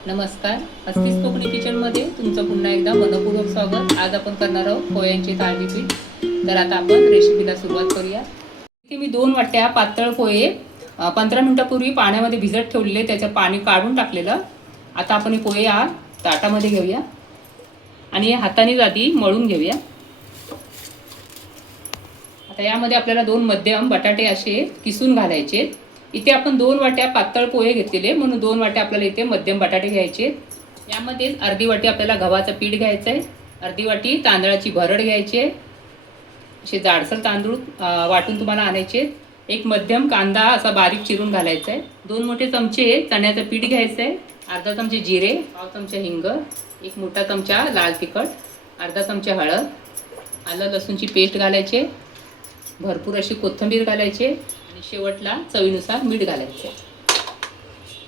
नमस्कार, हस्तीस कोकणी किचनमध्ये तुमचं पुन्हा एकदा मनपूर्वक स्वागत. आज आपण करणार आहोत पोह्यांची थालीपीठ. तर आता आपण रेसिपीला सुरुवात करूया. इथे मी 2 वाट्या पातळ पोहे 15 मिनिटापूर्वी पाण्यामध्ये भिजत ठेवलेले, त्याचं पाणी काढून टाकलेलं. आता आपण हे पोहे ताटामध्ये घेऊया आणि हाताने आधी मळून घेऊया. आता यामध्ये आपल्याला 2 मध्यम बटाटे असे किसून घालायचे. इथे आपण 2 वाट्या पातळ पोहे घेतलेले, म्हणून 2 वाट्या आपल्याला इथे मध्यम बटाटे घ्यायचे. यामध्ये अर्धी वाटी आपल्याला गव्हाचं पीठ घ्यायचं आहे, अर्धी वाटी तांदळाची भरड घ्यायची आहे. असे जाडसर तांदूळ वाटून तुम्हाला आणायचे. एक मध्यम कांदा असा बारीक चिरून घालायचा आहे. 2 मोठे चमचे चण्याचं पीठ घ्यायचं आहे, अर्धा चमचे जिरे, पाव चमचा हिंग, एक मोठा चमचा लाल तिखट, अर्धा चमचा हळद, आलं लसूणची पेस्ट घालायचे, भरपूर अशी कोथिंबीर घालायची आणि शेवटला चवीनुसार मीठ घालायचं.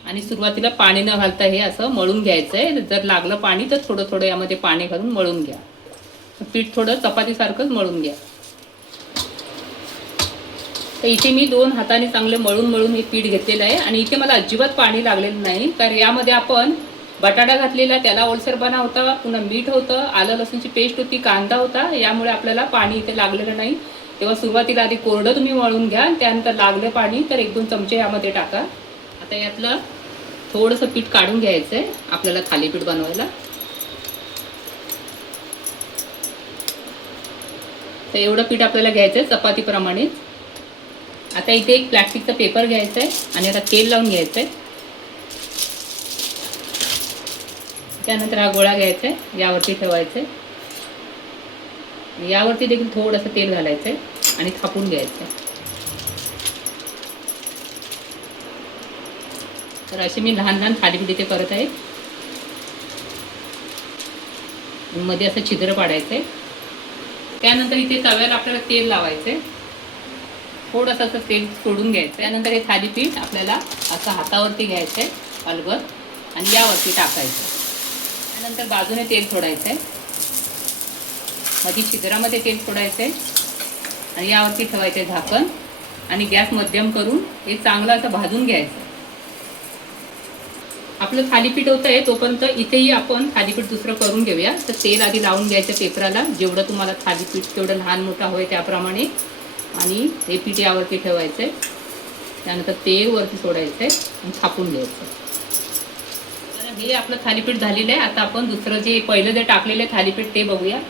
आणि सुरुवातीला पाणी न घालता हे असं मळून घ्यायचं आहे. जर लागलं पाणी तर थोडं थोडं यामध्ये पाणी घालून मळून घ्या. पीठ थोडं चपातीसारखंच मळून घ्या. तर इथे मी 2 हाताने चांगले मळून हे पीठ घेतलेलं आहे आणि इथे मला अजिबात पाणी लागलेलं नाही, कारण यामध्ये आपण बटाटा घातलेला, त्याला ओलसरपणा होता, पुन्हा मीठ होतं, आलं लसूणची पेस्ट होती, कांदा होता, यामुळे आपल्याला पाणी इथे लागलेलं नाही. तेव्हा सुरुवातीला आधी कोरडं तुम्ही मळून घ्या, त्यानंतर लागले पाणी तर 1-2 चमचे यामध्ये टाका. आता यातलं थोडंसं पीठ काढून घ्यायचं आहे आपल्याला थालीपीठ बनवायला. तर एवढं पीठ आपल्याला घ्यायचं आहे चपातीप्रमाणेच. आता इथे एक प्लास्टिकचा पेपर घ्यायचा आहे आणि आता तेल लावून घ्यायचं आहे. त्यानंतर हा गोळा घ्यायचा आहे, यावरती ठेवायचं आहे. यावरती देखील थोडंसं तेल घालायचं आहे आणि थापून घ्यायचं. तर असे मी लहान लहान थालीपीठ इथे करत आहे. मध्ये असं छिद्र पाडायचं आहे. त्यानंतर इथे तव्याला आपल्याला तेल लावायचं आहे. थोडंसं असं तेल सोडून घ्यायचं. त्यानंतर हे थालीपीठ आपल्याला असं हातावरती घ्यायचं आहे अलगद आणि यावरती टाकायचं. त्यानंतर बाजूने तेल सोडायचं आहे, मध्ये छिद्रामध्ये तेल सोडायचं आहे आणि यावरती ठेवायचं आहे झाकण आणि गॅस मध्यम करून हे चांगलं असं भाजून घ्यायचं. आपलं थालीपीठ होतं आहे तोपर्यंत इथेही आपण थालीपीठ दुसरं करून घेऊया. तर तेल आधी लावून घ्यायचं पेपराला, जेवढं तुम्हाला थालीपीठ तेवढं लहान मोठं हवं आहे त्याप्रमाणे, आणि हे पीठ यावरती ठेवायचं आहे. त्यानंतर तेल वरती सोडायचं आहे आणि थापून घ्यायचं. तर हे आपलं थालीपीठ झालेलं आहे. आता आपण दुसरं जे पहिलं जे टाकलेलं आहे थालीपीठ ते बघूया.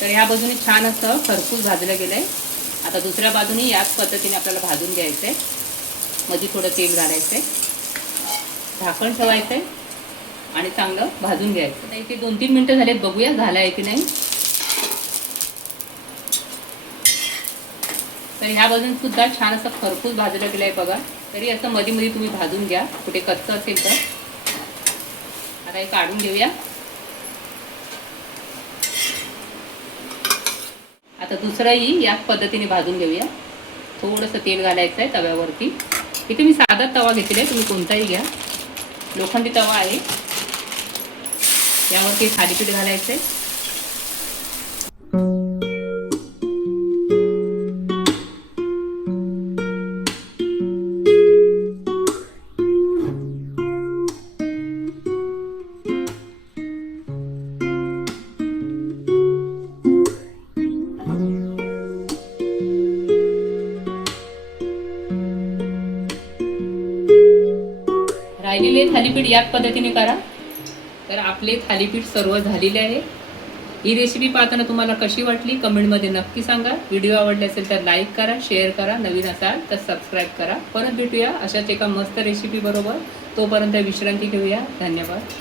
तर ह्या बाजूने छान असं खरपूस भाजलं गेलं आहे. आता दुसऱ्या बाजूने याच पद्धतीने आपल्याला भाजून घ्यायचं आहे. मध्ये थोडं तेल घालायचं आहे, झाकण ठेवायचं आहे आणि चांगलं भाजून घ्यायचं. आता इथे 2-3 मिनटं झालेत, बघूया झालं आहे की नाही. तर ह्या बाजूने सुद्धा छान असं खरपूस भाजलं गेलं आहे बघा. तरी असं मध्ये मध्ये तुम्ही भाजून घ्या, कुठे कच्चं असेल तर. आता हे काढून घेऊया. आता दुसरंही याच पद्धतीने भाजून घेऊया. थोडंसं तेल घालायचं आहे तव्यावरती. इथे मी साधा तवा घेतलेला आहे, तुम्ही कोणताही घ्या. लोखंडी तवा आहे. यावरती थालीपीठ घालायचं आहे. राहिलेले थालीपीठ याच पद्धतीने करा. तर आपले थालीपीठ सर्व झालेले आहे. ही रेसिपी पाहताना तुम्हाला कशी वाटली कमेंटमध्ये नक्की सांगा. व्हिडिओ आवडले असेल तर लाईक करा, शेअर करा, नवीन असाल तर सबस्क्राईब करा. परत भेटूया अशाच एका मस्त रेसिपी बरोबर. तोपर्यंत विश्रांती घेऊया. धन्यवाद.